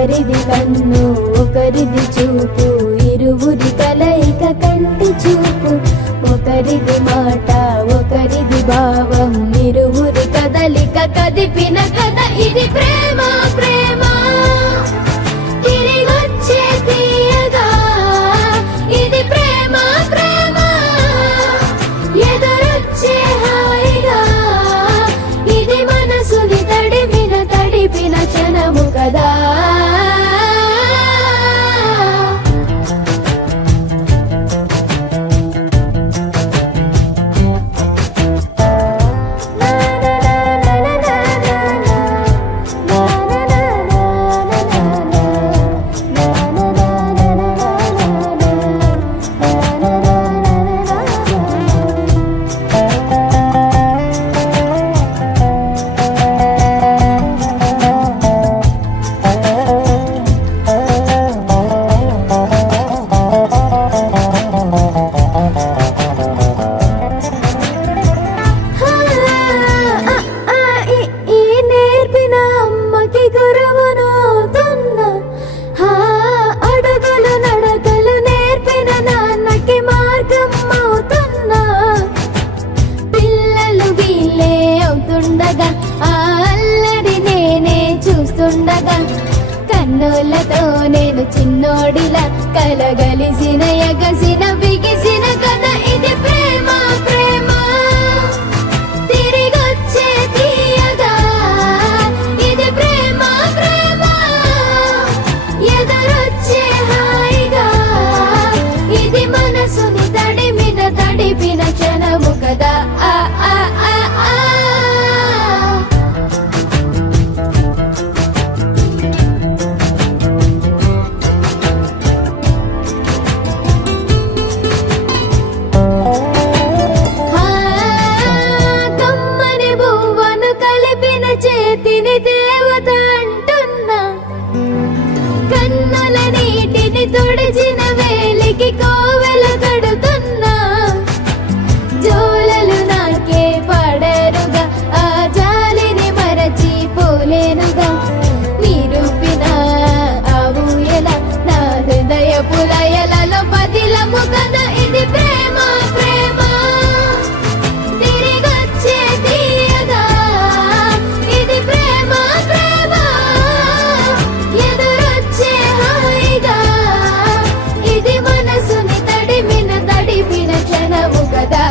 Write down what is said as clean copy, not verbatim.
ఒకరిది కన్ను ఒకరిది చూపు, ఇరువురి కలయిక కంటి చూపు. ఒకరిది మాట ఒకరిది భావం, ఇరువురి కదలిక కదిపిన కథ ఇది ప్రేమ. ప్రేమ తిరిగొచ్చే తీయగా ఇది ప్రేమ. ప్రేమ ఎదురొచ్చే హాయిగా ఇది మనసుని తడిపిన క్షణము కదా. కన్నులతో నేను చిన్నోడిలా కలగలిసిన ఎగసిన బిగిసిన కథ ఇది ప్రేమ. ప్రేమ తిరిగొచ్చే తీయగా ఇది ప్రేమ. ప్రేమ ఎదురొచ్చే హాయిగా ఇది మనసుని తడిపిన క్షణము కదా. ఆ ఆ ఆ ఆ చేతిని దేవత అంటున్నా, కన్నుల నీటిని తుడిచిన వేలికి కోవెల కడుతున్నా. జోలలు నాకే పడరుగా ఆ జాలిని మరచి పోలేనుగా. నిరూపిన ఆ ఊయల నా హృదయ పులయలలో పదిలము కదా ఇది ప్రేమ. ప్రేమ తిరిగొచ్చే తీయగా ఇది ప్రేమ. ప్రేమ ఎదురొచ్చే హాయిగా ఇది మనసుని తడిపిన క్షణము కదా.